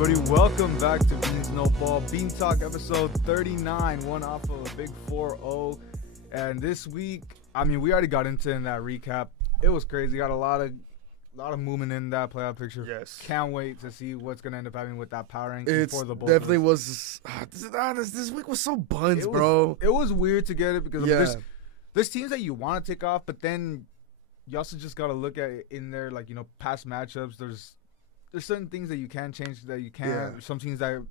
everybody. Welcome back to Beans No Ball. Bean Talk episode 39, one off of a big 4-0. And this week, we already got into in that recap. It was crazy. Got a lot of movement in that playoff picture. Yes. Can't wait to see what's going to end up happening with that power ranking for the both definitely of us. was. This week was so buns, bro. It was weird to get it because Yeah. there's teams that you want to take off, but then you also just got to look at it in there, like, past matchups. There's certain things that you can change that you can't. Yeah. Some teams that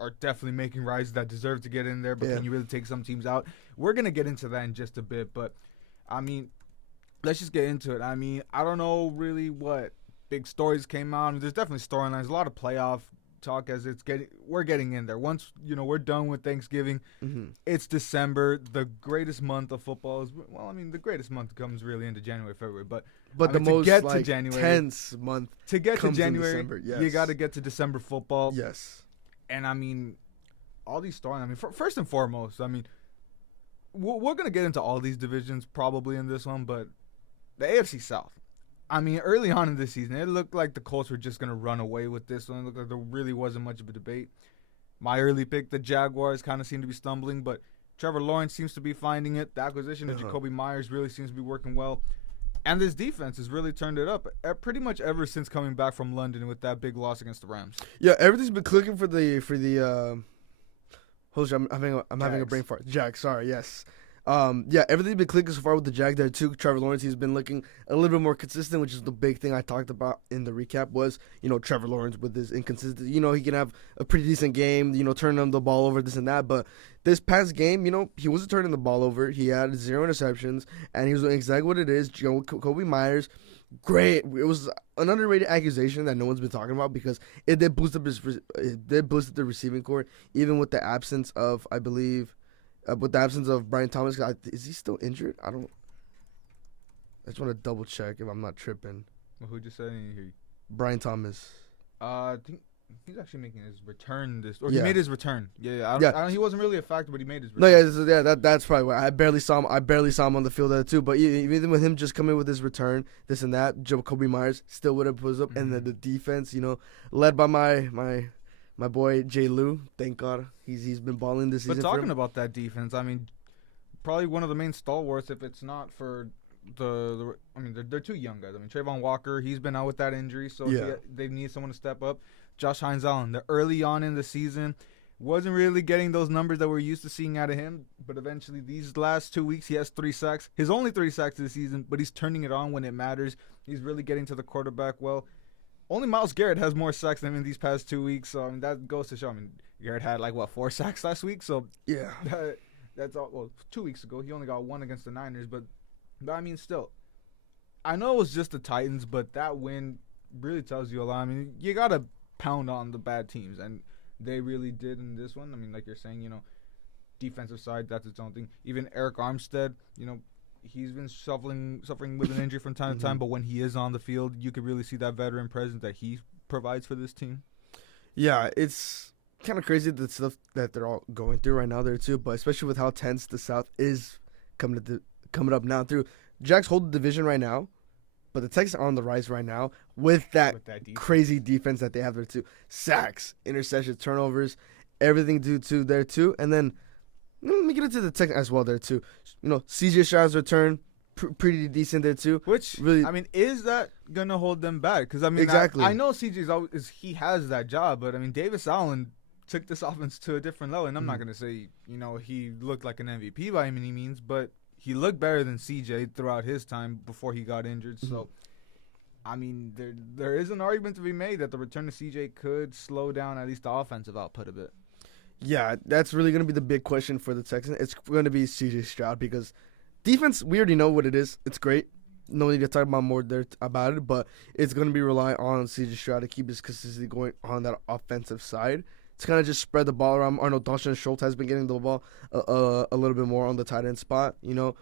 are definitely making rises that deserve to get in there, but Yeah. can you really take some teams out? We're going to get into that in just a bit, but, let's just get into it. I don't know really what big stories came out. There's definitely storylines, a lot of playoff talk as we're getting in there. Once, we're done with Thanksgiving, it's December, the greatest month of football is, the greatest month comes really into January, February, but the most to get like, to January, tense month. to get to comes in January, December, yes. you got to get to December football. Yes. And all these storylines. First and foremost, we're gonna get into all these divisions probably in this one, but the AFC South. Early on in this season, it looked like the Colts were just gonna run away with this one. It looked like there really wasn't much of a debate. My early pick, the Jaguars, kind of seemed to be stumbling, but Trevor Lawrence seems to be finding it. The acquisition of Jacoby Myers really seems to be working well. And this defense has really turned it up pretty much ever since coming back from London with that big loss against the Rams. Yeah, everything's been clicking for the. Hold on, I'm having a brain fart. Jag, sorry, yes. Everything's been clicking so far with the Jag there too. Trevor Lawrence, he's been looking a little bit more consistent, which is the big thing I talked about in the recap was, Trevor Lawrence with his inconsistency. He can have a pretty decent game, turning the ball over, this and that. But this past game, he wasn't turning the ball over. He had 0 interceptions, and he was doing exactly what it is. Jacoby Myers, great. It was an underrated accusation that no one's been talking about because it did boost up the receiving core, even with the absence of, I believe. With the absence of Brian Thomas, is he still injured? I just want to double check if I'm not tripping. Well, who just said anything? Brian Thomas. I think he's actually making his return he made his return. Yeah. He wasn't really a factor, but he made his return. No, that's probably why I barely saw him on the field there too. But even with him just coming with his return, this and that, Jacoby Myers still would have put up, and then the defense, led by my boy Jay Lou, thank God he's been balling this season. But talking about that defense, probably one of the main stalwarts. If it's not for they're two young guys. Trayvon Walker, he's been out with that injury, so they need someone to step up. Josh Hines-Allen, the early on in the season, wasn't really getting those numbers that we're used to seeing out of him. But eventually, these last 2 weeks, he has 3 sacks. His only 3 sacks this season, but he's turning it on when it matters. He's really getting to the quarterback well. Only Myles Garrett has more sacks than him in these past 2 weeks, so that goes to show. Garrett had 4 sacks last week, so yeah, that's all. Well, 2 weeks ago he only got 1 against the Niners, but still, I know it was just the Titans, but that win really tells you a lot. You gotta pound on the bad teams, and they really did in this one. Like you're saying, defensive side, that's its own thing. Even Eric Armstead, he's been suffering with an injury from time to time, but when he is on the field, you could really see that veteran presence that he provides for this team. Yeah, it's kind of crazy the stuff that they're all going through right now there too, but especially with how tense the South is coming up now through. Jags hold the division right now, but the Texans are on the rise right now with that crazy defense that they have there too. Sacks, interceptions, turnovers, everything due to there too, and then let me get into the Texans as well there too. CJ Stroud's return, pretty decent there too. Which really, is that gonna hold them back? Because exactly. I know CJ's always he has that job, but Davis Allen took this offense to a different level, and I'm not gonna say he looked like an MVP by any means, but he looked better than CJ throughout his time before he got injured. So, there is an argument to be made that the return of CJ could slow down at least the offensive output a bit. Yeah, that's really going to be the big question for the Texans. It's going to be C.J. Stroud because defense, we already know what it is. It's great. No need to talk about more there about it, but it's going to be rely on C.J. Stroud to keep his consistency going on that offensive side. To kind of just spread the ball around. I know Dalton Schultz has been getting the ball a little bit more on the tight end spot.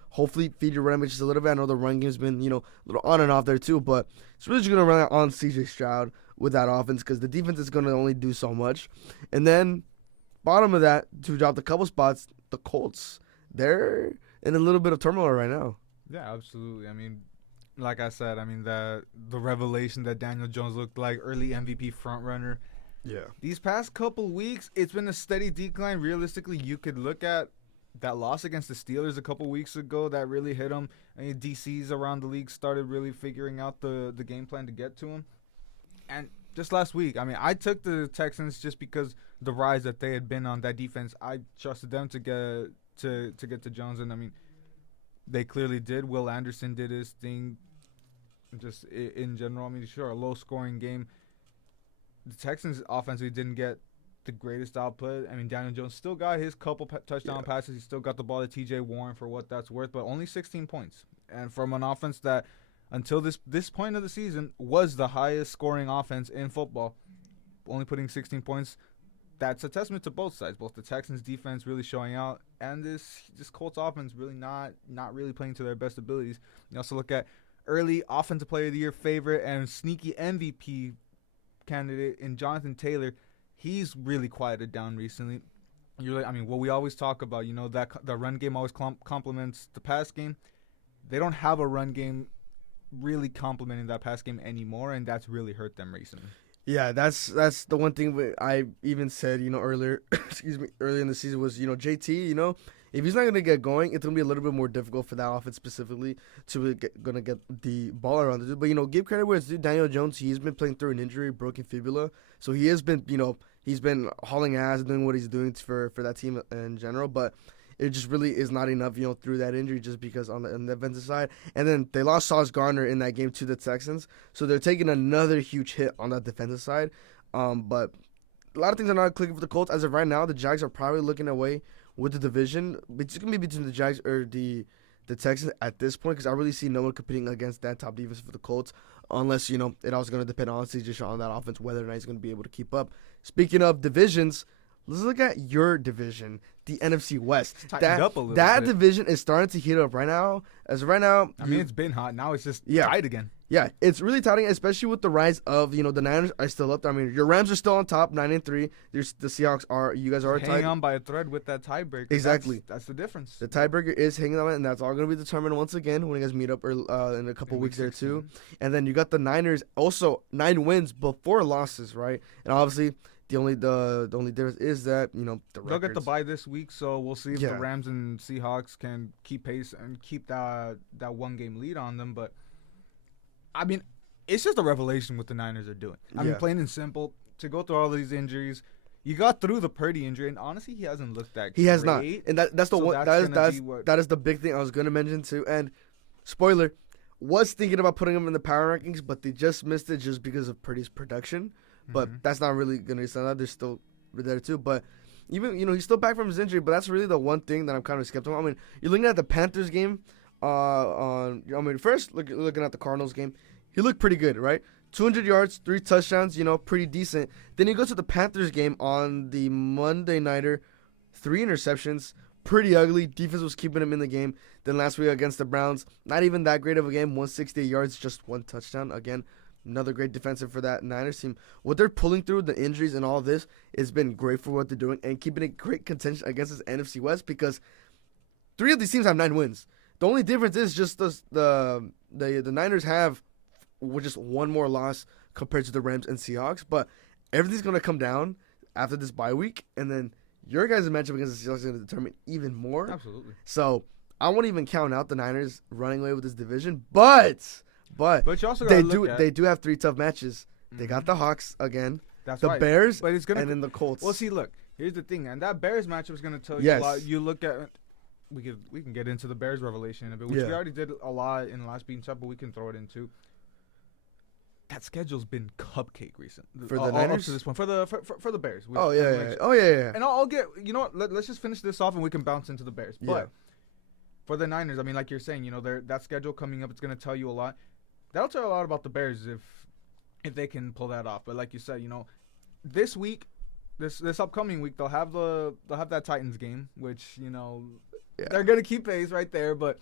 Hopefully feed your running just a little bit. I know the run game's been, a little on and off there too, but it's really just going to rely on C.J. Stroud with that offense because the defense is going to only do so much. And then bottom of that, to drop a couple spots, the Colts, they're in a little bit of turmoil right now. Yeah, absolutely. Like I said, the revelation that Daniel Jones looked like, early MVP frontrunner. Yeah. These past couple weeks, it's been a steady decline. Realistically, you could look at that loss against the Steelers a couple weeks ago that really hit them. I mean, DCs around the league started really figuring out the game plan to get to him. And just last week, I mean, I took the Texans just because the rise that they had been on that defense. I trusted them to get to Jones, and I mean, they clearly did. Will Anderson did his thing. Just in general, I mean, sure, a low-scoring game. The Texans offensively didn't get the greatest output. I mean, Daniel Jones still got his couple touchdown passes. He still got the ball to T.J. Warren for what that's worth, but only 16 points. And from an offense that, until this point of the season, was the highest scoring offense in football, only putting 16 points, that's a testament to both sides. Both the Texans defense really showing out, and this Colts offense really not really playing to their best abilities. You also look at early Offensive Player of the Year favorite and sneaky MVP candidate in Jonathan Taylor. He's really quieted down recently. I mean, what we always talk about, you know, that the run game always complements the pass game. They don't have a run game really complementing that pass game anymore, and that's really hurt them recently. Yeah, that's the one thing I even said, you know, earlier in the season was, you know, JT, you know, if he's not going to get going, it's going to be a little bit more difficult for that offense specifically to get the ball around the dude. But, you know, give credit where it's due. Daniel Jones, he's been playing through an injury, broken fibula. So he has been, you know, he's been hauling ass and doing what he's doing for that team in general. But it just really is not enough, you know, through that injury just because on the defensive side. And then they lost Sauce Gardner in that game to the Texans. So they're taking another huge hit on that defensive side. But a lot of things are not clicking for the Colts. As of right now, the Jags are probably looking away with the division. It's going to be between the Jags or the Texans at this point because I really see no one competing against that top defense for the Colts unless, you know, it also going to depend honestly just on that offense whether or not he's going to be able to keep up. Speaking of divisions, let's look at your division, the NFC West. That division is starting to heat up right now. As of right now, I mean, it's been hot. Now it's just tight again. Yeah, it's really tight again, especially with the rise of, you know, the Niners are still up there. I mean, your Rams are still on top, 9-3. The Seahawks you guys are hanging on by a thread with that tiebreaker. Exactly. That's the difference. The tiebreaker is hanging on, and that's all going to be determined once again when you guys meet up in a couple weeks there too. And then you got the Niners also 9 wins before losses, right? And obviously, the only difference is that, you know, they'll get the bye this week, so we'll see if the Rams and Seahawks can keep pace and keep that 1-game lead on them. But I mean, it's just a revelation what the Niners are doing. I mean, plain and simple, to go through all these injuries. You got through the Purdy injury, and honestly, he hasn't looked that great. He has not, and that's the one. That is the big thing I was going to mention too. And spoiler, was thinking about putting him in the power rankings, but they just missed it just because of Purdy's production. But that's not really going to be something. They're still there too. But even, you know, he's still back from his injury. But that's really the one thing that I'm kind of skeptical. I mean, you're looking at the Panthers game. First looking at the Cardinals game, he looked pretty good, right? 200 yards, 3 touchdowns, you know, pretty decent. Then he goes to the Panthers game on the Monday nighter, 3 interceptions, pretty ugly. Defense was keeping him in the game. Then last week against the Browns, not even that great of a game, 168 yards, just 1 touchdown. Again, another great defensive for that Niners team. What they're pulling through, the injuries and all of this, has been great for what they're doing and keeping it great contention against this NFC West because 3 of these teams have 9 wins. The only difference is just the Niners have just 1 more loss compared to the Rams and Seahawks, but everything's going to come down after this bye week, and then your guys' matchup against the Seahawks is going to determine even more. Absolutely. So I won't even count out the Niners running away with this division, but you also they do have 3 tough matches. Mm-hmm. They got the Hawks again, that's the right. Bears, but it's and then the Colts. Well, see, look, here's the thing, and that Bears matchup is going to tell you a lot. You look at. We can get into the Bears revelation in a bit, which we already did a lot in the last beating up, but we can throw it into. That schedule's been cupcake recently for the Niners. Up to this point for the Bears. Yeah. And I'll get, you know what? Let's just finish this off and we can bounce into the Bears. But for the Niners, I mean, like you're saying, you know, that schedule coming up, it's going to tell you a lot. That'll tell you a lot about the Bears if they can pull that off. But like you said, you know, this week, this upcoming week, they'll have that Titans game, which, you know. Yeah. They're going to keep pace right there, but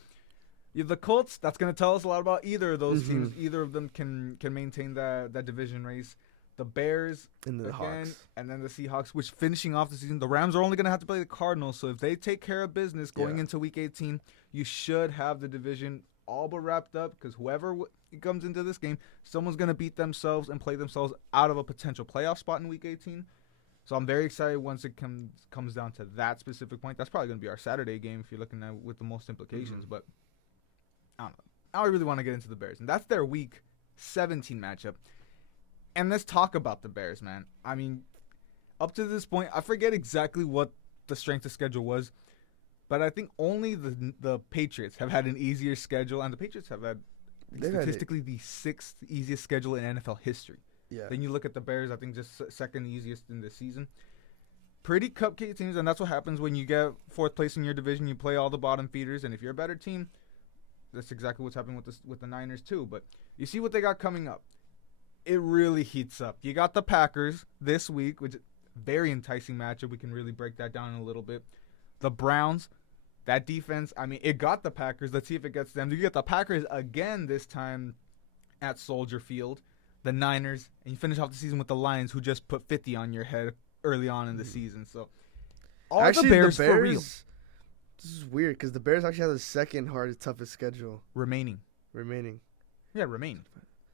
the Colts, that's going to tell us a lot about either of those teams. Either of them can maintain that division race. The Bears, and the Hawks. And then the Seahawks, which finishing off the season, the Rams are only going to have to play the Cardinals, so if they take care of business going into Week 18, you should have the division all but wrapped up because comes into this game, someone's going to beat themselves and play themselves out of a potential playoff spot in Week 18. So I'm very excited once it comes down to that specific point. That's probably going to be our Saturday game if you're looking at with the most implications. But I don't know. I really want to get into the Bears. And that's their Week 17 matchup. And let's talk about the Bears, man. I mean, up to this point, I forget exactly what the strength of schedule was. But I think only the Patriots have had an easier schedule. And the Patriots have had statistically the 6th easiest schedule in NFL history. Yeah. Then you look at the Bears, I think just second easiest in the season. Pretty cupcake teams, and that's what happens when you get 4th place in your division. You play all the bottom feeders, and if you're a better team, that's exactly what's happening with the Niners too. But you see what they got coming up. It really heats up. You got the Packers this week, which is a very enticing matchup. We can really break that down in a little bit. The Browns, that defense, I mean, it got the Packers. Let's see if it gets them. You get the Packers again this time at Soldier Field. The Niners, and you finish off the season with the Lions, who just put 50 on your head early on in the season. So, actually, the Bears for real. This is weird because the Bears actually have the second hardest, toughest schedule. Remaining. Yeah, remain.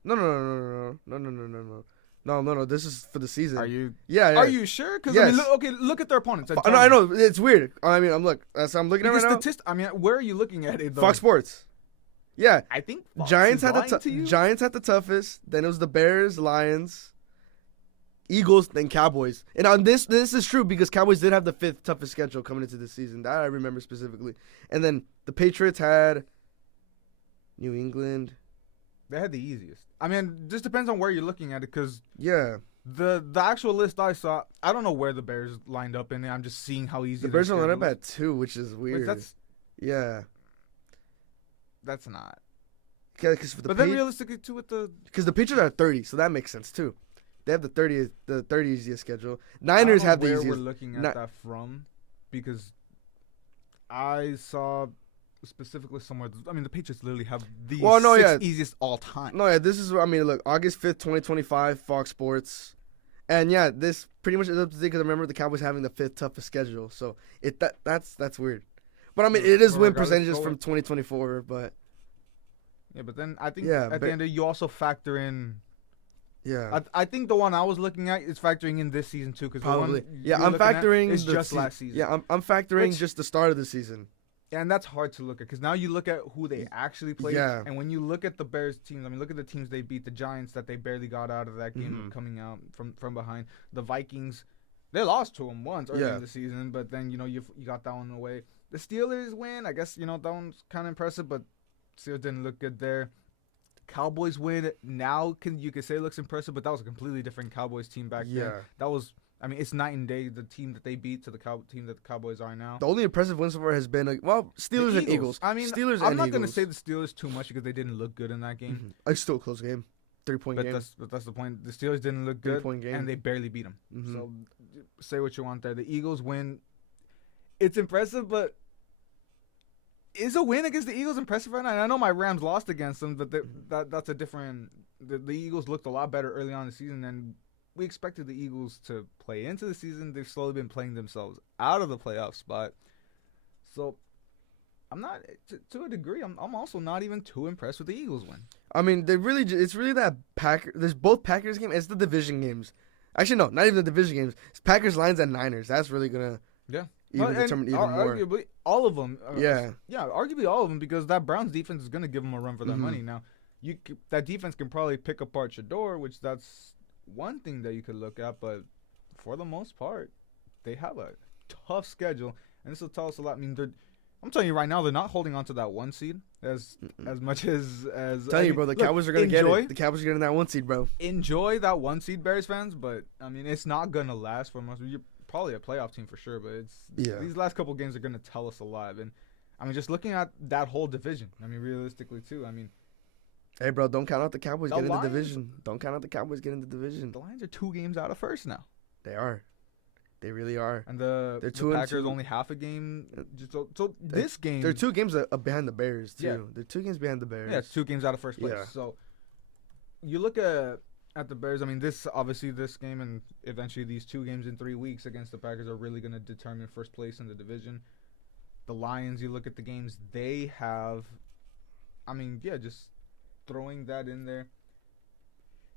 No. This is for the season. Are you? Yeah. Are you sure? Because yes. I mean, look at their opponents. I know it's weird. I mean, I'm looking at it right now. I mean, where are you looking at it? Though? Fox Sports. Yeah, I think Fox Giants is had to you? Giants had the toughest. Then it was the Bears, Lions, Eagles, then Cowboys. And on this is true because Cowboys did have the 5th toughest schedule coming into this season. That I remember specifically. And then the Patriots had New England. They had the easiest. I mean, just depends on where you're looking at it because yeah, the actual list I saw, I don't know where the Bears lined up in it. I'm just seeing how easy the Bears are lined up at 2, which is weird. That's not. Then realistically, too, because the Patriots are at 30, so that makes sense too. They have the 30th easiest schedule. Niners have the easiest. Where we're looking at that from, because I saw specifically somewhere. I mean, the Patriots literally have the easiest all time. No, yeah, this is. I mean, look, August 5th, 2025, Fox Sports, and yeah, this pretty much is up to date because I remember the Cowboys having the 5th toughest schedule. So that's weird. But I mean, it is win percentages from 2024, but yeah. But then I think at the end of it, you also factor in. Yeah, I think the one I was looking at is factoring in this season too, because probably. I'm factoring it's just last season. Yeah, I'm factoring just the start of the season. Yeah, and that's hard to look at because now you look at who they actually played. Yeah. And when you look at the Bears teams, I mean, look at the teams they beat. The Giants that they barely got out of that game coming out from behind. The Vikings, they lost to them once early in the season, but then you got that one away. The Steelers win. I guess, that one's kind of impressive, but Steelers didn't look good there. Cowboys win. Now you could say it looks impressive, but that was a completely different Cowboys team back then. That was, I mean, it's night and day, the team that they beat to the team that the Cowboys are now. The only impressive win so far has been, Steelers and Eagles. I mean, I'm not going to say the Steelers too much because they didn't look good in that game. It's still a close game. 3-point game. But that's the point. The Steelers didn't look good, 3-point game. And they barely beat them. So say what you want there. The Eagles win. It's impressive, but is a win against the Eagles impressive right now? And I know my Rams lost against them, but that's a different. The Eagles looked a lot better early on in the season, and we expected the Eagles to play into the season. They've slowly been playing themselves out of the playoff spot. So I'm not, to a degree, I'm also not even too impressed with the Eagles win. I mean, it's really that There's both Packers games. It's the division games. Actually, no, not even the division games. It's Packers, Lions, and Niners. That's really gonna determine even more. Arguably, all of them. Arguably all of them, because that Browns defense is gonna give them a run for their money. Now, that defense can probably pick apart Shador, which that's one thing that you could look at, but for the most part, they have a tough schedule, and this will tell us a lot. I mean, I'm telling you right now, they're not holding on to that 1 seed as much as. Tell you, bro, the Cowboys are gonna get it. The Cowboys are getting that 1 seed, bro. Enjoy that 1 seed, Bears fans, but I mean, it's not gonna last for much. You're probably a playoff team for sure, but these last couple games are gonna tell us a lot. And I mean, just looking at that whole division, I mean, realistically too, I mean. Hey, bro, don't count out the Cowboys getting the division. Don't count out the Cowboys getting the division. The Lions are 2 games out of first now. They are. They really are. And the Packers only half a game. So this game. They're 2 games behind the Bears, too. Yeah. They're 2 games behind the Bears. Yeah, it's 2 games out of first place. Yeah. So you look at the Bears. I mean, this game and eventually these 2 games in 3 weeks against the Packers are really going to determine first place in the division. The Lions, you look at the games they have. I mean, just throwing that in there.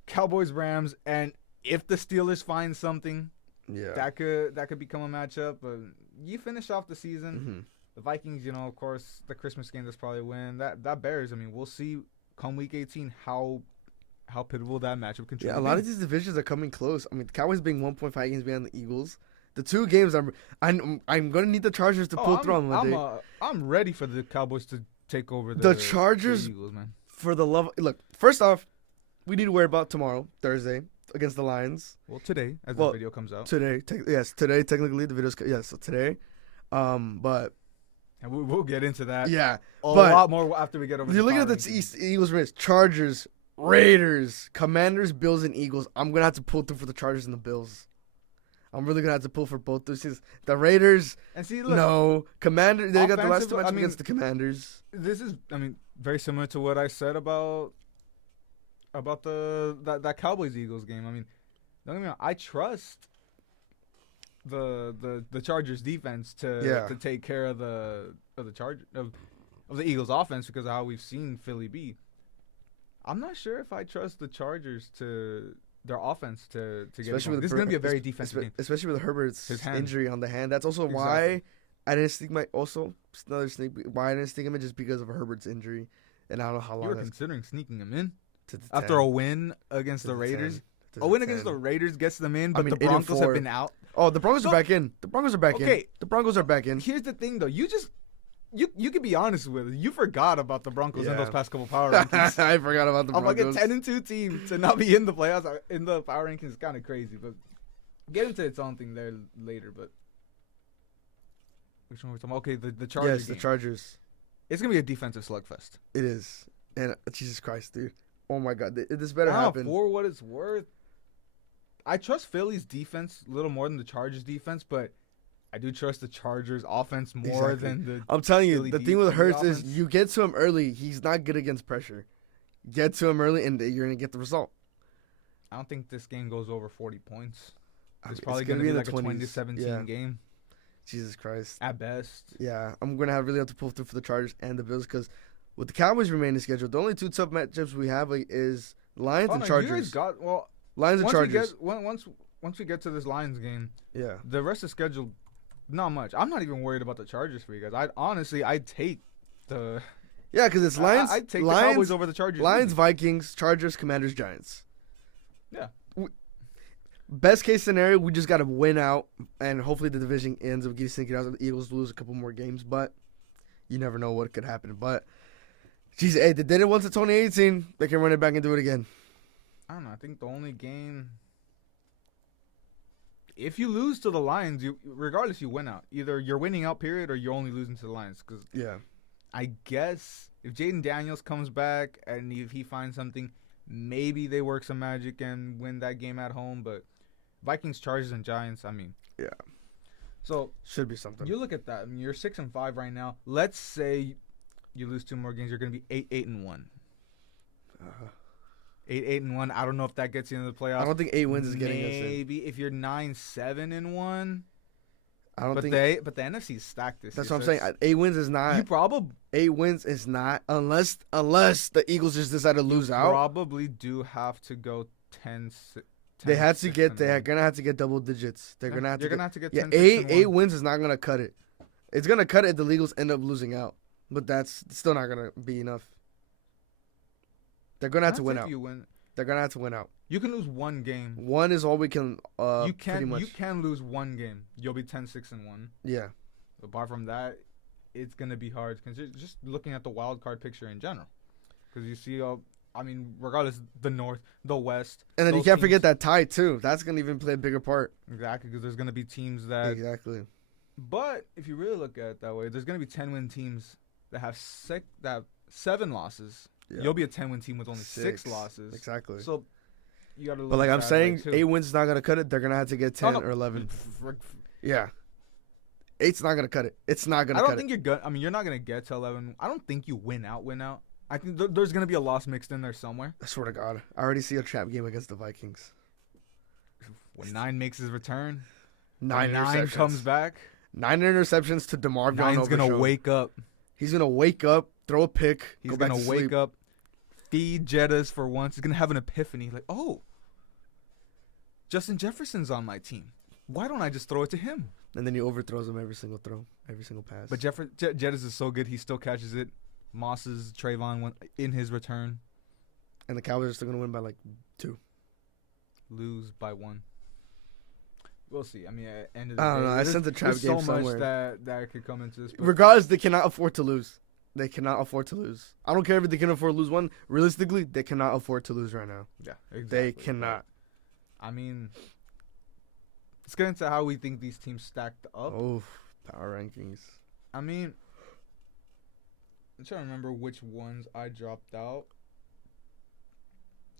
Cowboys, Rams, and if the Steelers find something, that could become a matchup. But you finish off the season. Mm-hmm. The Vikings, of course, the Christmas game that's probably win. That Bears, I mean, we'll see come week 18 how pivotal that matchup can be. Yeah, a lot of these divisions are coming close. I mean, the Cowboys being 1.5 games behind the Eagles. The two games I'm gonna need the Chargers to pull through on Monday. I'm ready for the Cowboys to take over the Chargers. The Eagles, man. For the love, look. First off, we need to worry about tomorrow, Thursday, against the Lions. Well, today, as the video comes out. Today, today technically the video's so today, but. And we'll get into that. Yeah, a lot more after we get over. You're looking at the Eagles, Chargers, Raiders, Commanders, Bills, and Eagles. I'm gonna have to pull through for the Chargers and the Bills. I'm really gonna have to pull for both those teams. The Raiders, and see, look, no Commanders. They got the last two matchups against the Commanders. This is, very similar to what I said about that Cowboys Eagles game. I mean, don't get me wrong, I trust the Chargers defense to take care of the Eagles offense because of how we've seen Philly be. I'm not sure if I trust the Chargers to their offense to get it. This is going to be a very defensive game, especially with Herbert's injury on the hand. That's also why I didn't sneak why I didn't sneak him in, just because of Herbert's injury, and I don't know how long. You were considering sneaking him in after a win against the Raiders. A win against the Raiders gets them in, but the Broncos have been out. Oh, the Broncos are back in. The Broncos are back in. Okay, the Broncos are back in. Here's the thing, though. You can be honest with it. You forgot about the Broncos in those past couple power rankings. I forgot about the Broncos. I'm like a 10-2 team to not be in the playoffs in the power rankings is kind of crazy. But get into its own thing there later. But which one are we talking about? Okay, the Chargers. Yes, the Chargers. It's gonna be a defensive slugfest. It is, and Jesus Christ, dude. Oh my God, this better happen. For what it's worth, I trust Philly's defense a little more than the Chargers' defense, but I do trust the Chargers' offense more than the. I'm telling you, Philly the thing with Hurts is you get to him early, he's not good against pressure. Get to him early, and you're gonna get the result. I don't think this game goes over 40 points. It's probably gonna be like a 20-17 game. Jesus Christ. At best. Yeah, I'm gonna really have to pull through for the Chargers and the Bills because with the Cowboys remaining scheduled, the only two tough matchups we have is Lions and Chargers. Lions and Chargers. Once we get to this Lions game, the rest of the schedule, not much. I'm not even worried about the Chargers for you guys. I'd take the. Yeah, because it's Lions. I'd take the Cowboys over the Chargers. Lions, Vikings, Chargers, Commanders, Giants. Yeah. Best case scenario, we just got to win out, and hopefully the division ends up getting sneaking out. The Eagles lose a couple more games, but you never know what could happen. But, geez, hey, they did it once in 2018. They can run it back and do it again. I don't know. I think the only game, if you lose to the Lions, regardless, you win out. Either you're winning out, period, or you're only losing to the Lions. Because I guess if Jaden Daniels comes back and if he finds something, maybe they work some magic and win that game at home. But Vikings, Chargers, and Giants, So should be something. You look at that. I mean, you're 6-5 right now. Let's say you lose 2 more games, you're going to be 8-1. 8-1. I don't know if that gets you into the playoffs. I don't think 8 wins is getting us in. Maybe if you're 9-7-1. I don't think. But the NFC is stacked this year. That's what I'm saying. 8 wins is not. You probably 8 wins is not unless the Eagles just decide to lose out. Probably do have to go 10. They have to get. They're gonna have to get double digits. They're gonna have to. You're gonna have to get. 10, 8 wins is not gonna cut it. It's gonna cut it if the Eagles end up losing out, but that's still not gonna be enough. They're gonna have to win out. They're gonna have to win out. You can lose 1 game. 1 is all we can. You can. Pretty much. You can lose 1 game. You'll be 10-6-1. Yeah. Apart from that, it's gonna be hard because just looking at the wild card picture in general, because you see regardless, the North, the West. And then you can't forget that tie, too. That's going to even play a bigger part. Exactly, because there's going to be teams that... Exactly. But if you really look at it that way, there's going to be 10-win teams that have 7 losses. Yeah. You'll be a 10-win team with only 6 losses. Exactly. So you got to look But like at I'm saying, 8 wins is not going to cut it. They're going to have to get 10 or 11. Yeah. 8's not going to cut it. It's not going to cut it. I don't think you're good. You're not going to get to 11. I don't think you win out. I think there's going to be a loss mixed in there somewhere. I swear to God. I already see a trap game against the Vikings. When 9 makes his return, 9 comes back. 9 interceptions to DeMar. 9's going to wake up. He's going to wake up, throw a pick, He's going to wake up, feed Jettas for once. He's gonna have an epiphany, like, oh, Justin Jefferson's on my team. Why don't I just throw it to him? And then he overthrows him every single throw, every single pass. But Jettas is so good, he still catches it. Moss's Trayvon went in his return. And the Cowboys are still gonna win by like 2. Lose by 1. We'll see. I mean, at the end of I don't day, know. I sense a trap game so somewhere. much that could come into this. Regardless, they cannot afford to lose. They cannot afford to lose. I don't care if they can afford to lose one. Realistically, they cannot afford to lose right now. Yeah, exactly. They cannot. I mean, let's get into how we think these teams stacked up. Oh, power rankings. I mean, I'm trying to remember which ones I dropped out.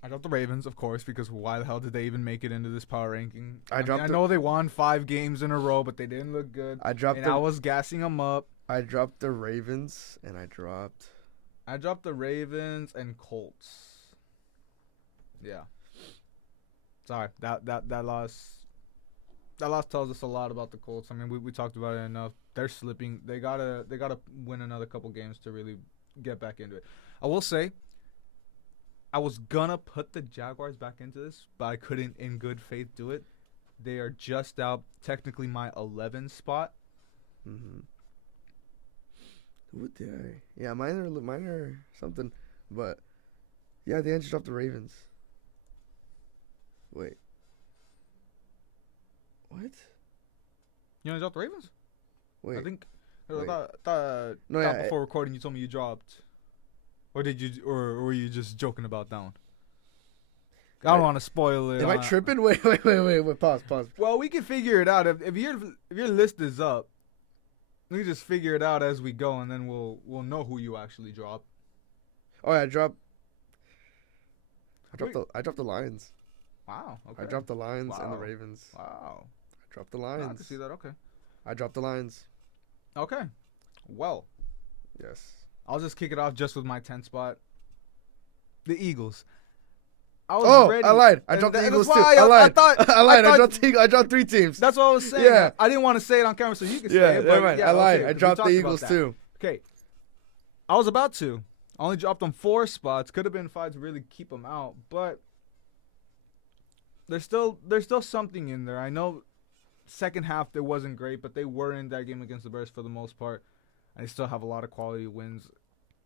I dropped the Ravens, of course, because why the hell did they even make it into this power ranking? I know they won 5 games in a row, but they didn't look good. I was gassing them up. I dropped the Ravens, and I dropped the Ravens and Colts. Yeah. Sorry, that loss tells us a lot about the Colts. I mean, we talked about it enough. They're slipping. They gotta win another couple games to really get back into it. I will say, I was gonna put the Jaguars back into this, but I couldn't in good faith do it. They are just out, technically my 11 spot. Mm-hmm. What did I? Yeah, mine are something, but yeah, they just dropped the Ravens. Wait, what? You only dropped the Ravens? Wait, I think. I thought before recording you told me you dropped. Or did you, or were you just joking about that one? I don't want to spoil it. Am I tripping? Wait. Pause. Well, we can figure it out. If your list is up, we can just figure it out as we go, and then we'll know who you actually dropped. Oh, yeah, I dropped the Lions. Wow. Okay. I dropped the Lions and the Ravens. Wow. I dropped the Lions. I can see that. Okay. I dropped the Lions. Okay. Well. Yes. I'll just kick it off just with my 10th spot. The Eagles. I ready. I lied. I dropped the Eagles too. I lied. I dropped 3 teams. That's what I was saying. Yeah. I didn't want to say it on camera so you can say it. But I lied. Okay, I dropped the Eagles too. Okay. I was about to. I only dropped them 4 spots. Could have been 5 to really keep them out, but there's still something in there. I know second half they wasn't great, but they were in that game against the Bears for the most part. And they still have a lot of quality wins.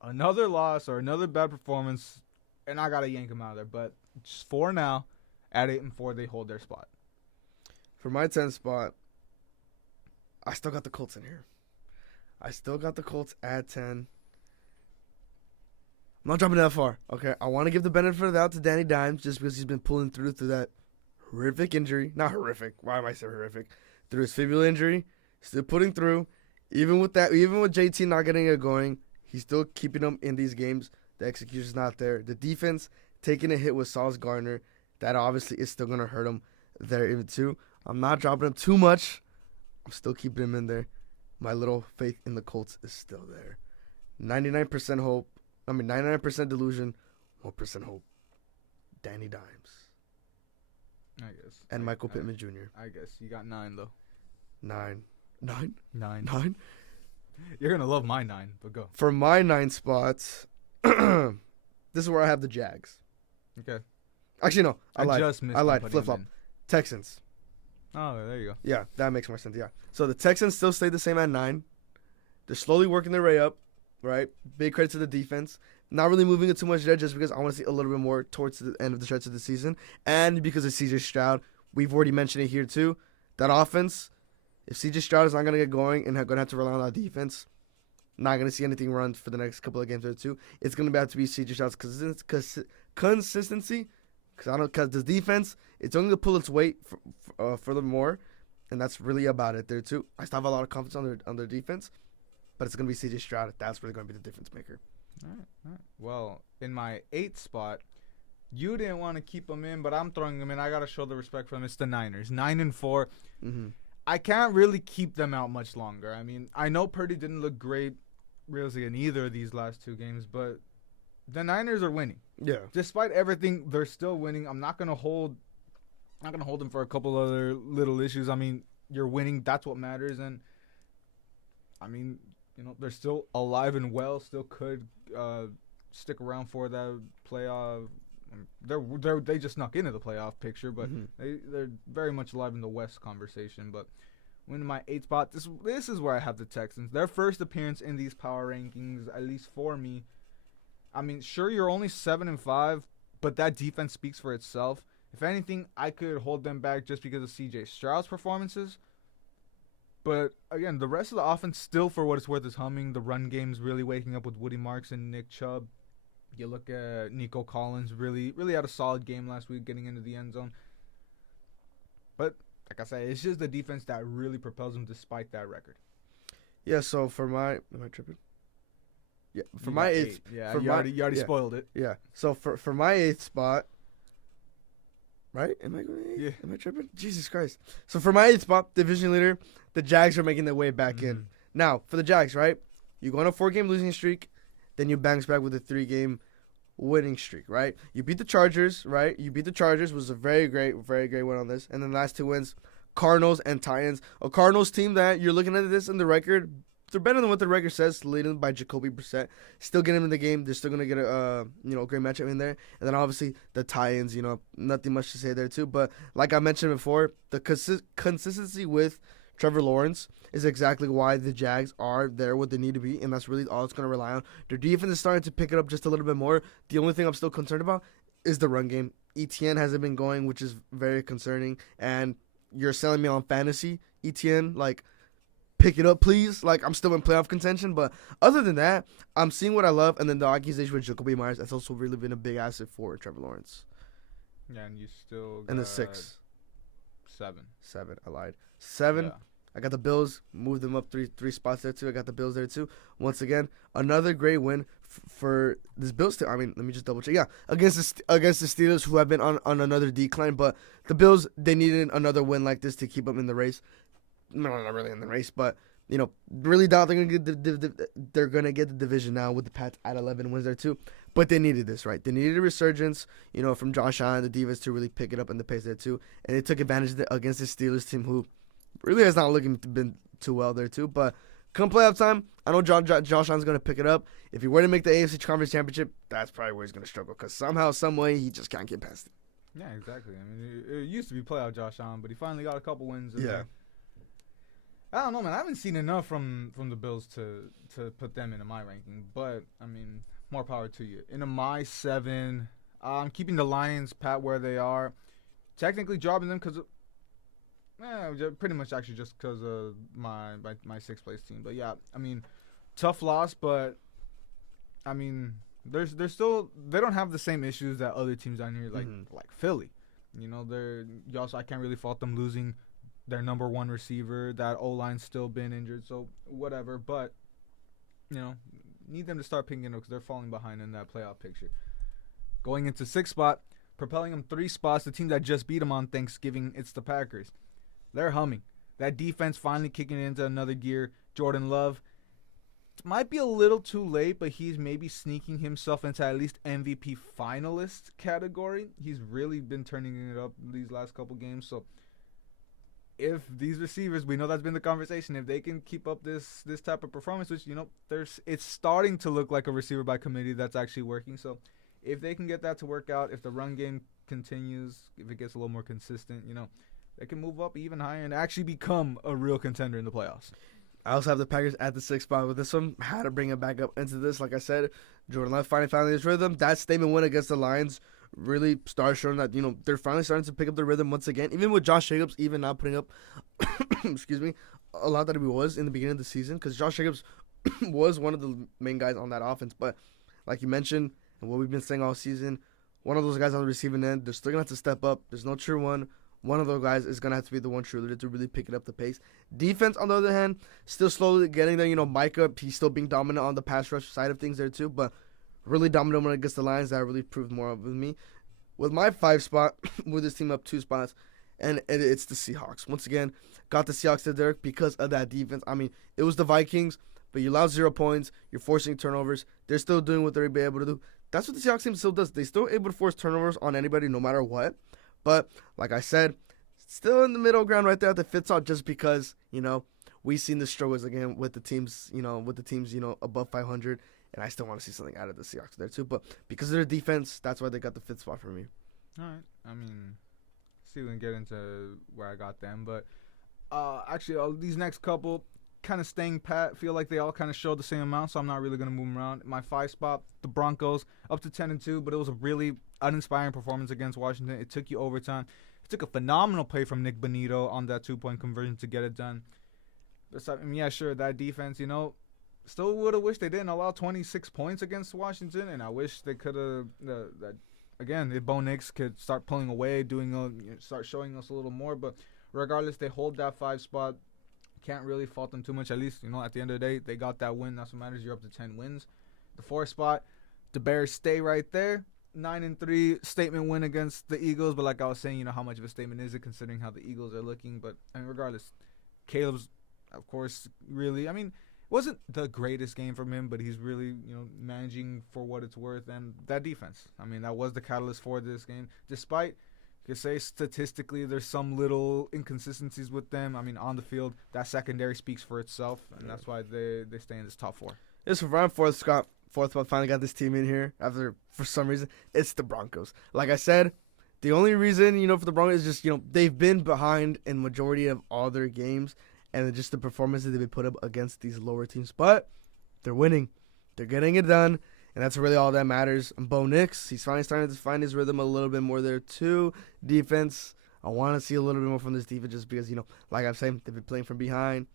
Another loss or another bad performance, and I got to yank them out of there. But just for now, at 8-4, they hold their spot. For my 10th spot, I still got the Colts in here. I still got the Colts at 10. I'm not dropping that far. Okay, I want to give the benefit of the doubt to Danny Dimes just because he's been pulling through that horrific injury. Not horrific. Why am I saying horrific? Through his fibula injury, still putting through. Even with JT not getting it going, he's still keeping them in these games. The execution's not there. The defense taking a hit with Sauce Gardner, that obviously is still gonna hurt him there even too. I'm not dropping him too much. I'm still keeping him in there. My little faith in the Colts is still there. 99% hope. 99% delusion, 1% hope. Danny Dimes. I guess. And Michael Pittman Jr. I guess you got 9 though. 9. 9. You're gonna love my 9, but go. For my 9 spots, this is where I have the Jags. Okay. Actually, no. I lied. Flip flop. Texans. Oh, there you go. Yeah, that makes more sense. Yeah. So the Texans still stay the same at 9. They're slowly working their way up, right? Big credit to the defense. Not really moving it too much there just because I want to see a little bit more towards the end of the stretch of the season. And because of C.J. Stroud, we've already mentioned it here too. That offense, if C.J. Stroud is not going to get going and going to have to rely on that defense, not going to see anything run for the next couple of games or two. It's going to have to be C.J. Stroud's consistency. Because the defense, it's only going to pull its weight furthermore, and that's really about it there too. I still have a lot of confidence on their defense, but it's going to be C.J. Stroud. That's really going to be the difference maker. All right. Well, in my 8th spot, you didn't want to keep them in, but I'm throwing them in. I got to show the respect for them. It's the Niners, 9-4. Mm-hmm. I can't really keep them out much longer. I mean, I know Purdy didn't look great really in either of these last 2 games, but the Niners are winning. Yeah. Despite everything, they're still winning. I'm not gonna hold them for a couple other little issues. I mean, you're winning. That's what matters. And I mean, they're still alive and well. Still could stick around for that playoff. They just snuck into the playoff picture, but they're very much alive in the West conversation. But when in my 8th spot, this is where I have the Texans. Their first appearance in these power rankings, at least for me. I mean, sure, you're only 7-5, but that defense speaks for itself. If anything, I could hold them back just because of C.J. Stroud's performances. But again, the rest of the offense still, for what it's worth, is humming. The run game's really waking up with Woody Marks and Nick Chubb. You look at Nico Collins, really had a solid game last week, getting into the end zone. But like I said, it's just the defense that really propels them despite that record. Yeah. So for my, am I tripping? Yeah. For my 8th. Yeah. You already spoiled it. Yeah. So for my 8th spot. Right? Am I going 8th? Yeah. Am I tripping? Jesus Christ. So for my 8th spot, division leader, the Jags are making their way back in. Now, for the Jags, right? You go on a 4-game losing streak, then you bounce back with a 3-game winning streak, right? You beat the Chargers, right? You beat the Chargers, was a very great win on this. And then the last 2 wins, Cardinals and Titans. A Cardinals team that you're looking at this in the record, they're better than what the record says, leading by Jacoby Brissett. Still getting him in the game. They're still going to get a great matchup in there. And then obviously the Titans, nothing much to say there too. But like I mentioned before, the consistency with Trevor Lawrence is exactly why the Jags are there what they need to be, and that's really all it's going to rely on. Their defense is starting to pick it up just a little bit more. The only thing I'm still concerned about is the run game. ETN hasn't been going, which is very concerning. And you're selling me on fantasy, ETN, pick it up, please. I'm still in playoff contention. But other than that, I'm seeing what I love. And then the accusation with Jacoby Myers, that's also really been a big asset for Trevor Lawrence. Yeah, and you still got... And the 6. 7. 7, I lied. 7. Yeah. I got the Bills, moved them up three spots there, too. I got the Bills there, too. Once again, another great win for this Bills team. I mean, let me just double-check. Yeah, against the Steelers, who have been on another decline. But the Bills, they needed another win like this to keep them in the race. No, not really in the race, but, really doubt they're going to get the division now with the Pats at 11 wins there, too. But they needed this, right? They needed a resurgence, from Josh Allen, the defense, to really pick it up in the pace there, too. And they took advantage of it against the Steelers team, who really has not looking been too well there, too. But come playoff time, I know Josh Allen's going to pick it up. If he were to make the AFC Conference Championship, that's probably where he's going to struggle, because somehow, some way, he just can't get past it. Yeah, exactly. I mean, it used to be playoff Josh Allen, but he finally got a couple wins in there. I don't know, man. I haven't seen enough from the Bills to put them into my ranking. But, I mean, more power to you. Into my 7, I'm keeping the Lions pat where they are. Technically dropping them because pretty much actually just because of my 6th place team. But, yeah, I mean, tough loss. But, I mean, they're still – they don't have the same issues that other teams down here like Philly. I can't really fault them losing – their number 1 receiver. That O-line's still been injured, so whatever. But, need them to start picking it up because they're falling behind in that playoff picture. Going into 6th spot, propelling them 3 spots, the team that just beat them on Thanksgiving, it's the Packers. They're humming. That defense finally kicking into another gear. Jordan Love might be a little too late, but he's maybe sneaking himself into at least MVP finalist category. He's really been turning it up these last couple games, so if these receivers, we know that's been the conversation, if they can keep up this type of performance, which, it's starting to look like a receiver by committee that's actually working. So if they can get that to work out, if the run game continues, if it gets a little more consistent, they can move up even higher and actually become a real contender in the playoffs. I also have the Packers at the 6th spot with this one. How to bring it back up into this. Like I said, Jordan Love finally his rhythm. That statement win against the Lions really started showing that, they're finally starting to pick up their rhythm once again. Even with Josh Jacobs even not putting up, excuse me, a lot that he was in the beginning of the season, because Josh Jacobs was one of the main guys on that offense. But like you mentioned, and what we've been saying all season, one of those guys on the receiving end, they're still going to have to step up. There's no true one. One of those guys is going to have to be the one true leader to really pick it up the pace. Defense, on the other hand, still slowly getting there. Micah, he's still being dominant on the pass rush side of things there too, but really dominant when against the Lions. That really proved more with me. With my 5 spot, with this team up 2 spots, and it's the Seahawks. Once again, got the Seahawks there because of that defense. I mean, it was the Vikings, but you allowed 0 points. You're forcing turnovers. They're still doing what they're able to do. That's what the Seahawks team still does. They're still able to force turnovers on anybody no matter what. But, like I said, still in the middle ground right there at the 5th spot just because, we've seen the struggles again with the teams, above 500. and I still want to see something out of the Seahawks there too. But because of their defense, that's why they got the 5th spot for me. All right. I mean, see, we can get into where I got them, but actually, these next couple kind of staying pat. Feel like they all kind of showed the same amount, so I'm not really gonna move them around. My 5 spot, the Broncos, up to 10-2, but it was a really uninspiring performance against Washington. It took you overtime. It took a phenomenal play from Nick Bonito on that 2-point conversion to get it done. But I mean, yeah, sure, that defense, still would have wished they didn't allow 26 points against Washington, and I wish they could have. Again, if Bo Nix could start pulling away, start showing us a little more. But regardless, they hold that 5 spot. Can't really fault them too much. At least, at the end of the day, they got that win. That's what matters. You're up to 10 wins. The 4th spot, the Bears stay right there. 9-3 statement win against the Eagles. But like I was saying, how much of a statement is it considering how the Eagles are looking? But I mean, regardless, Caleb's, of course, really. I mean, it wasn't the greatest game from him, but he's really, managing for what it's worth. And that defense, I mean, that was the catalyst for this game. Despite, you could say statistically, there's some little inconsistencies with them. I mean, on the field, that secondary speaks for itself, and that's why they stay in this top 4. It's around 4th spot. Finally got this team in here after, for some reason, it's the Broncos. Like I said, the only reason, for the Broncos is just, they've been behind in majority of all their games, and just the performances they've been put up against these lower teams. But they're winning. They're getting it done, and that's really all that matters. And Bo Nix, he's finally starting to find his rhythm a little bit more there too. Defense, I want to see a little bit more from this defense just because, like I'm saying, they've been playing from behind.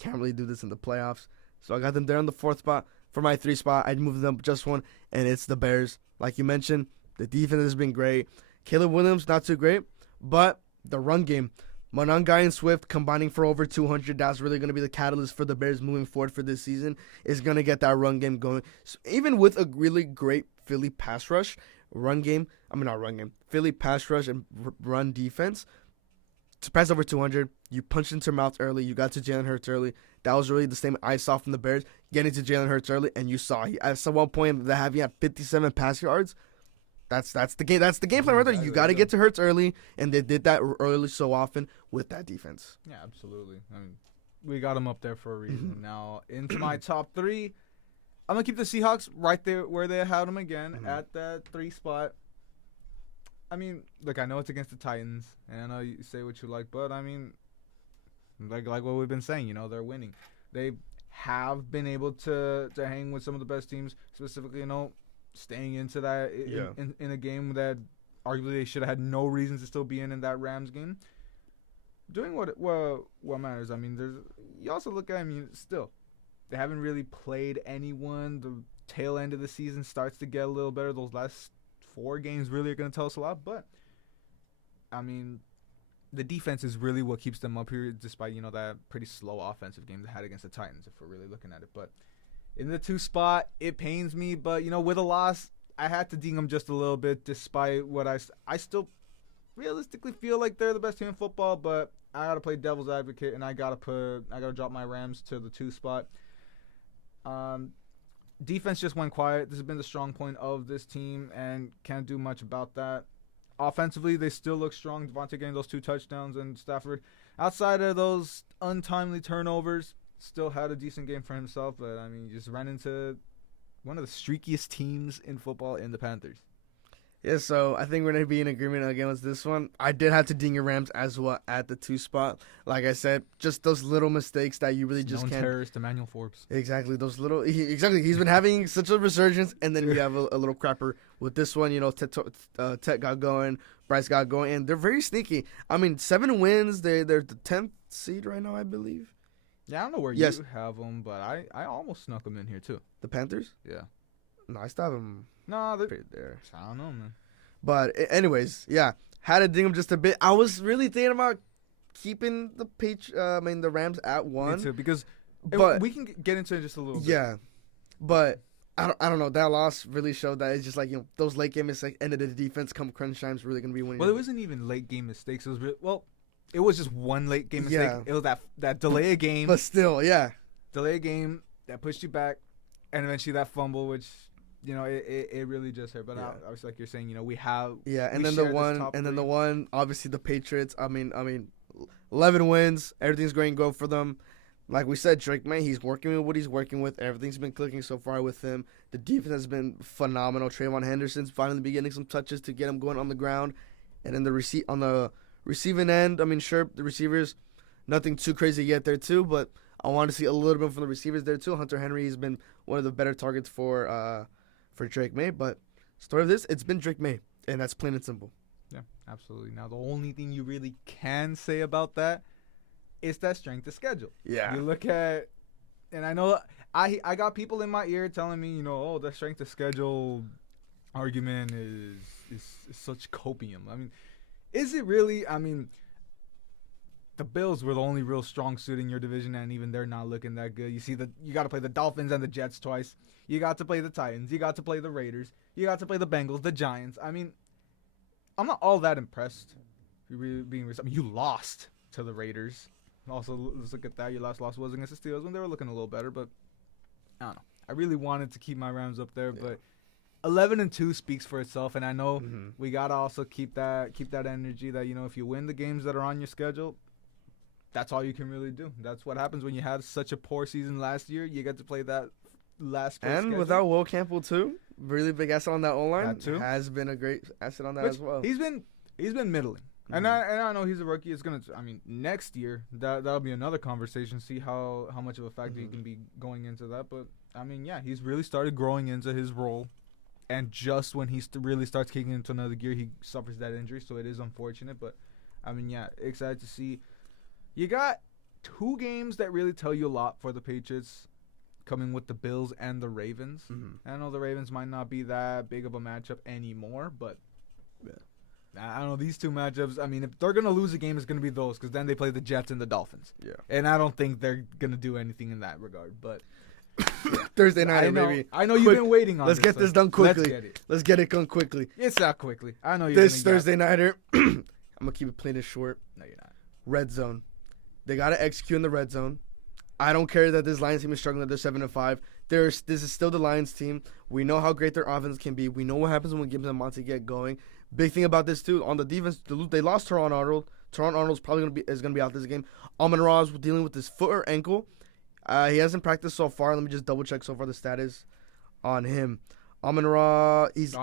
Can't really do this in the playoffs. So I got them there on the 4th spot. For my 3 spot, I'd move them just one, and it's the Bears. Like you mentioned, the defense has been great. Caleb Williams, not too great, but the run game, Monangai and Swift combining for over 200, that's really going to be the catalyst for the Bears moving forward for this season, is going to get that run game going. So even with a really great Philly pass rush, Philly pass rush and run defense, to pass over 200, you punched into mouth early, you got to Jalen Hurts early. That was really the same I saw from the Bears, getting to Jalen Hurts early, and you saw at one point that having had 57 pass yards. That's the game. That's the game plan right there. You got to get to Hurts early, and they did that early so often with that defense. Yeah, absolutely. I mean, we got them up there for a reason. Now into my top 3, I'm gonna keep the Seahawks right there where they had them again at that 3 spot. I mean, look, I know it's against the Titans, and I know you say what you like, but I mean, like what we've been saying, they're winning. They have been able to hang with some of the best teams, specifically, staying into that in a game that arguably they should have had no reasons to still be in that Rams game. Doing what matters. I mean, you also look at, still, they haven't really played anyone. The tail end of the season starts to get a little better. Those last 4 games really are going to tell us a lot, but I mean, the defense is really what keeps them up here, despite, that pretty slow offensive game they had against the Titans, if we're really looking at it. But in the 2 spot, it pains me, but, with a loss, I had to ding them just a little bit, despite what I still realistically feel like they're the best team in football, but I got to play devil's advocate, and I got to drop my Rams to the 2 spot. Defense just went quiet. This has been the strong point of this team, and can't do much about that. Offensively, they still look strong. Devontae getting those 2 touchdowns, and Stafford, outside of those untimely turnovers, still had a decent game for himself. But, I mean, just ran into one of the streakiest teams in football in the Panthers. Yeah, so I think we're going to be in agreement again with this one. I did have to ding your Rams as well at the 2 spot. Like I said, just those little mistakes that you really just can't. Terrorist Emmanuel Forbes. Exactly, those little. He's been having such a resurgence, and then you have a little crapper with this one. Tet got going, Bryce got going, and they're very sneaky. I mean, 7 wins. They're the 10th seed right now, I believe. Yeah, I don't know where you have them, but I almost snuck them in here too. The Panthers? Yeah. No, I still have them. No, they're there. I don't know, man. But anyways, yeah, had to ding them just a bit. I was really thinking about keeping the Rams at 1. Me too, because we can get into it just a little bit. Yeah, but I don't know. That loss really showed that it's just like those late game mistakes ended the defense. Come crunch time is really gonna be winning. Well, it wasn't even late game mistakes. It was it was just one late game mistake. Yeah. It was that delay a game. But still, yeah, delay a game that pushed you back, and eventually that fumble, which. It really just hurt. But obviously, like you're saying, we have. Yeah, and then the one, obviously the Patriots. I mean, 11 wins. Everything's going to go for them. like we said, Drake May, he's working with what he's working with. Everything's been clicking so far with him. The defense has been phenomenal. Trayvon Henderson's finally been getting some touches to get him going on the ground. And then on the receiving end, I mean, sure, the receivers, nothing too crazy yet there too, but I want to see a little bit from the receivers there too. Hunter Henry has been one of the better targets for Drake May. But story of this, it's been Drake May, and that's plain and simple. Yeah, absolutely. Now, the only thing you really can say about that is that strength of schedule. Yeah. You look at, and I know I got people in my ear telling me, oh, the strength of schedule argument is such copium. I mean, is it really? I mean, the Bills were the only real strong suit in your division, and even they're not looking that good. You see you got to play the Dolphins and the Jets twice. You got to play the Titans. You got to play the Raiders. You got to play the Bengals, the Giants. I mean, I'm not all that impressed. You lost to the Raiders. Also, let's look at that. Your last loss was against the Steelers when they were looking a little better, but I don't know. I really wanted to keep my Rams up there, but 11-2 speaks for itself, and I know we gotta also keep that energy that if you win the games that are on your schedule, that's all you can really do. That's what happens when you had such a poor season last year. You get to play that last. And schedule. Without Will Campbell too, really big asset on that O-line. That too has been a great asset on that as well. He's been middling. And I know he's a rookie. It's gonna. I mean, next year that'll be another conversation. See how much of a factor he can be going into that. But I mean, yeah, he's really started growing into his role. And just when he really starts kicking into another gear, he suffers that injury. So it is unfortunate. But I mean, yeah, excited to see. You got 2 games that really tell you a lot for the Patriots, coming with the Bills and the Ravens. I know the Ravens might not be that big of a matchup anymore, but. Yeah. I don't know, these 2 matchups, I mean, if they're going to lose a game, it's going to be those, because then they play the Jets and the Dolphins. Yeah. And I don't think they're going to do anything in that regard, but... Thursday night, maybe. I know you've been waiting on Let's get this done quickly. Let's get it done quickly. It's not quickly. I know you're This Thursday nighter, I'm going to keep it plain and short. No, you're not. Red zone. They got to execute in the red zone. I don't care that this Lions team is struggling, that they're 7-5. This is still the Lions team. We know how great their offense can be. We know what happens when Gibbs and Monty get going. Big thing about this too, on the defense, they lost Teron Arnold. Teron Arnold's probably gonna be out this game. Amon-Ra is dealing with his foot or ankle. He hasn't practiced so far. Let me just double check so far the status on him. Amon-Ra, it's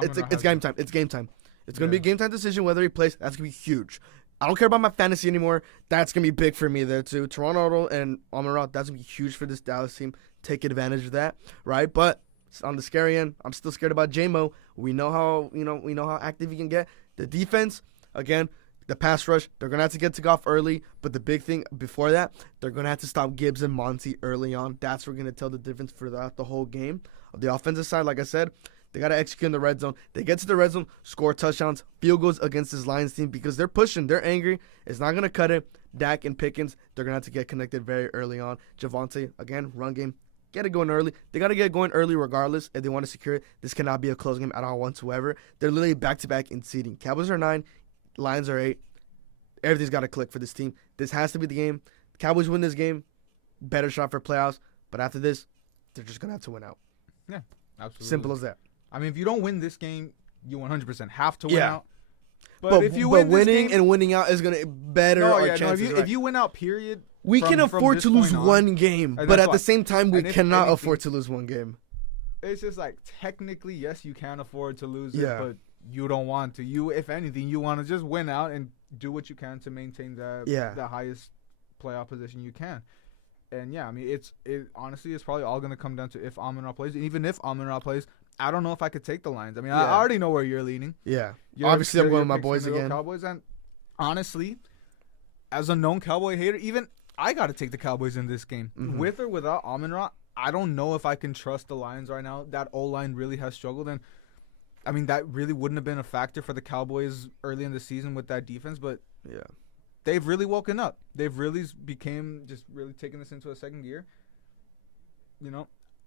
game time. It's game time. It's gonna be a game time decision whether he plays. That's gonna be huge. I don't care about my fantasy anymore. That's gonna be big for me there too. Teron Arnold and Amon-Ra, that's gonna be huge for this Dallas team. Take advantage of that, right? But on the scary end, I'm still scared about J-Mo. We know how active he can get. The defense, again, the pass rush, they're going to have to get to Goff early. But the big thing before that, they're going to have to stop Gibbs and Monty early on. That's what's going to tell the difference throughout the whole game. On the offensive side, like I said, they got to execute in the red zone. They get to the red zone, score touchdowns, field goals against this Lions team because they're pushing. They're angry. It's not going to cut it. Dak and Pickens, they're going to have to get connected very early on. Javonte, again, run game. Get it going early. They got to get going early regardless if they want to secure it. This cannot be a close game at all whatsoever. They're literally back-to-back in seeding. Cowboys are 9. Lions are 8. Everything's got to click for this team. This has to be the game. Cowboys win this game. Better shot for playoffs. But after this, they're just going to have to win out. Yeah, absolutely. Simple as that. I mean, if you don't win this game, you 100% have to win out. But if you win winning and winning out is going to better our chances. If you win out, period. We can afford to lose one game, but at the same time, we cannot afford to lose one game. It's just like, technically, yes, you can afford to lose it, but you don't want to. If anything, you want to just win out and do what you can to maintain the highest playoff position you can. And, yeah, I mean, honestly, it's probably all going to come down to if Amon-Ra plays. And even if Amon-Ra plays, I don't know if I could take the Lions. I mean, I already know where you're leaning. Yeah. Obviously, I'm going with my boys again. Cowboys, and honestly, as a known Cowboy hater, even I got to take the Cowboys in this game. With or without Amon-Ra, I don't know if I can trust the Lions right now. That O-line really has struggled. And, I mean, that really wouldn't have been a factor for the Cowboys early in the season with that defense. But they've really woken up. They've really became just really taking this into a second gear.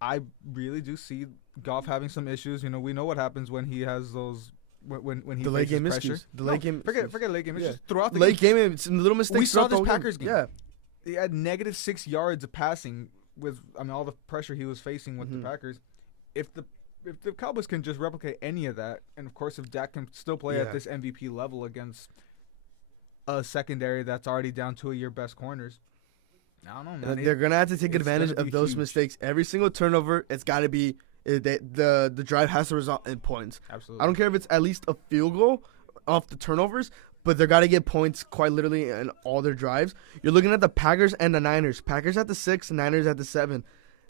I really do see Goff having some issues. We know what happens when he has those when he the late game pressure. Game. Forget late game. It's just throughout the late game. It's little mistakes. We saw this Packers game. Yeah, he had -6 yards of passing with all the pressure he was facing with the Packers. If the Cowboys can just replicate any of that, and of course if Dak can still play at this MVP level against a secondary that's already down 2 of your best corners, I don't know, man. They're gonna have to take advantage of those mistakes. Every single turnover, it's got to be the drive has to result in points. Absolutely. I don't care if it's at least a field goal off the turnovers, but they're got to get points quite literally in all their drives. You're looking at the Packers and the Niners. Packers at the 6, Niners at the 7.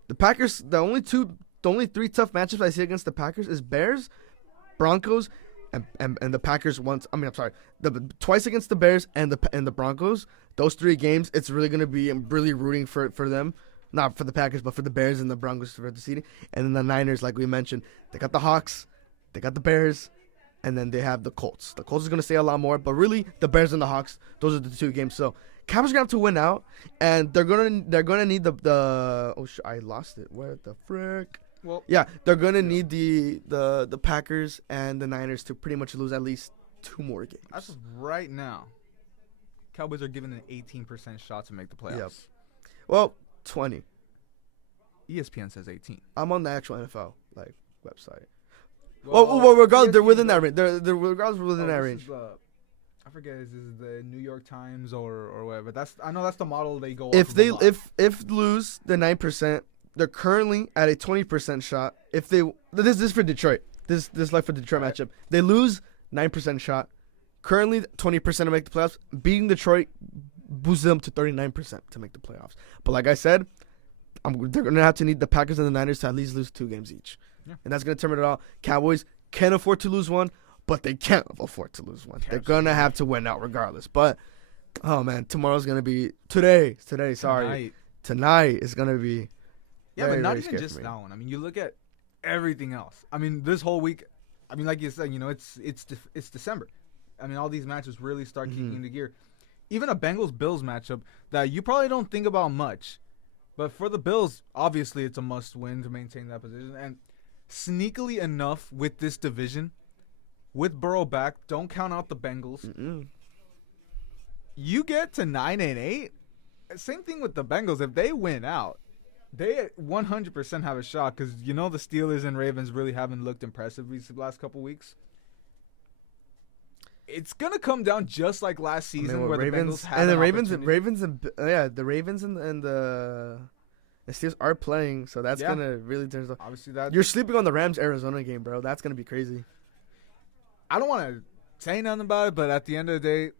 The Packers, the only 3 tough matchups I see against the Packers is Bears, Broncos, and the Packers once. I mean, I'm sorry, twice against the Bears and the Broncos. Those 3 games, it's really gonna be. I'm really rooting for them, not for the Packers, but for the Bears and the Broncos for the seeding. And then the Niners, like we mentioned, they got the Hawks, they got the Bears, and then they have the Colts. The Colts is gonna stay a lot more, but really the Bears and the Hawks, those are the 2 games. So Cowboys are gonna have to win out, and they're gonna need I lost it. What the frick? Well, yeah, they're gonna need the Packers and the Niners to pretty much lose at least 2 more games. As of right now, Cowboys are given an 18% shot to make the playoffs. Yep. Well, 20. ESPN says 18. I'm on the actual NFL website. Well, regardless, they're within that range. They're regardless within that range. I forget is this the New York Times or whatever. I know that's the model they go. If lose the 9%, they're currently at a 20% shot. If they this is for Detroit. This like for the Detroit matchup. They lose 9% shot. Currently 20% to make the playoffs. Beating Detroit boosts them to 39% to make the playoffs. But like I said, they're gonna have to need the Packers and the Niners to at least lose 2 games each. Yeah. And that's gonna determine it all. Cowboys can't afford to lose one, but they can't afford to lose one. They're gonna have to win out regardless. But oh man, tomorrow's gonna be today. Sorry, tonight is gonna be. Yeah, very, but not even just that one. I mean, you look at everything else. I mean, this whole week. I mean, like you said, it's December. I mean, all these matches really start kicking into gear. Even a Bengals-Bills matchup that you probably don't think about much, but for the Bills, obviously it's a must-win to maintain that position. And sneakily enough, with this division, with Burrow back, don't count out the Bengals. You get to 9-8. Same thing with the Bengals. If they win out, they 100% have a shot because the Steelers and Ravens really haven't looked impressive these last couple weeks. It's gonna come down just like last season where Ravens, the Bengals had the Ravens and the Steelers are playing, so that's gonna really turn. Obviously, that you're sleeping on the Rams-Arizona game, bro. That's gonna be crazy. I don't want to say nothing about it, but at the end of the day,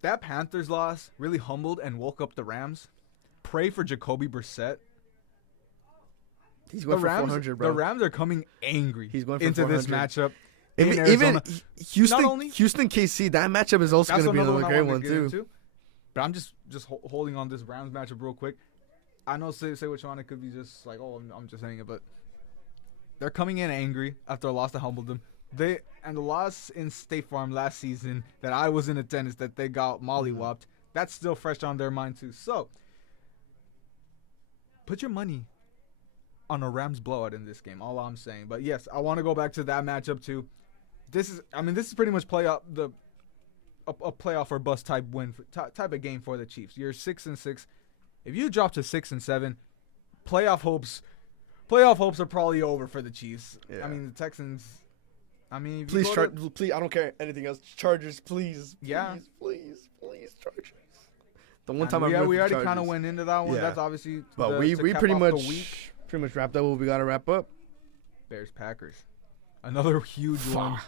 that Panthers loss really humbled and woke up the Rams. Pray for Jacoby Brissett. He's going for 400, bro. The Rams are coming angry into this matchup. Even Houston KC, that matchup is also going to be another great one too. But I'm just holding on this Rams matchup real quick. I know say what you want, it could be just like, I'm just saying it, but they're coming in angry after a loss that humbled them. And the loss in State Farm last season that I was in attendance that they got mollywopped, that's still fresh on their mind too. So put your money on a Rams blowout in this game. All I'm saying. But yes, I want to go back to that matchup too. This is pretty much a playoff or bust type win type of game for the Chiefs. You're 6-6. If you drop to 6-7, playoff hopes are probably over for the Chiefs. Yeah. I mean, the Texans. I mean, please, please, I don't care anything else. Chargers, please. Yeah. Please, Chargers. The one time we already kind of went into that one. Yeah. That's obviously. But we pretty much wrapped up what we got to wrap up. Bears Packers, another huge one.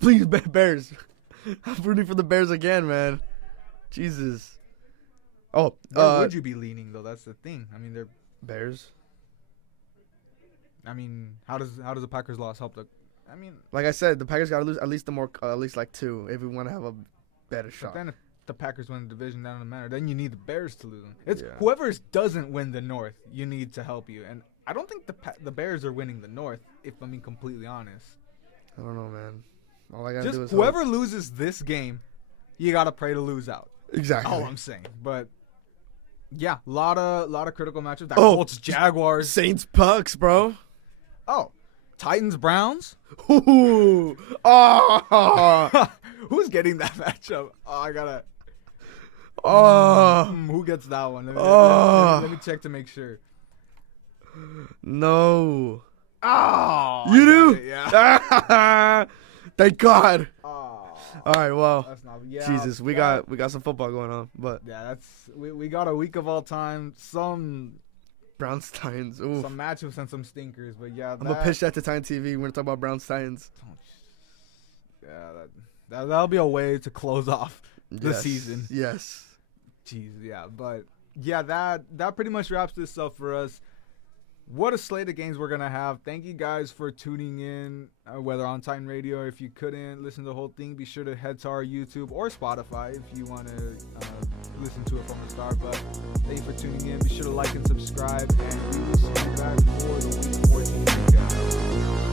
Please, Bears. I'm rooting for the Bears again, man. Jesus. Oh, where would you be leaning though? That's the thing. I mean, they're Bears. I mean, how does the Packers loss help the? I mean, like I said, the Packers got to lose at least like 2 if we want to have a better shot. But then if the Packers win the division, that doesn't matter. Then you need the Bears to lose them. It's whoever doesn't win the North, you need to help you. And I don't think the Bears are winning the North, if I'm being completely honest. I don't know, man. All I gotta do is whoever loses this game, you gotta pray to lose out. Exactly. All I'm saying. But yeah, lot of critical matchups. That Colts Jaguars, Saints Bucks, bro. Oh, Titans Browns. Ooh. Oh. Who's getting that matchup? Oh, I gotta. Oh. Who gets that one? Let me check to make sure. No. Oh. You do? Yeah. Thank God. Oh. All right, well, that's not. Yeah, Jesus, we got some football going on, but yeah, we got a week of all time. Some Browns Titans. Some matchups and some stinkers, but yeah, I'm gonna pitch that to Titan TV. We're gonna talk about Browns Titans. Yeah, that'll be a way to close off the season. Yes. Jeez, yeah, but yeah, that pretty much wraps this up for us. What a slate of games we're going to have. Thank you guys for tuning in, whether on Titan Radio or if you couldn't listen to the whole thing, be sure to head to our YouTube or Spotify if you want to listen to it from the start. But thank you for tuning in. Be sure to like and subscribe, and we will see you back for the Week 14 recap.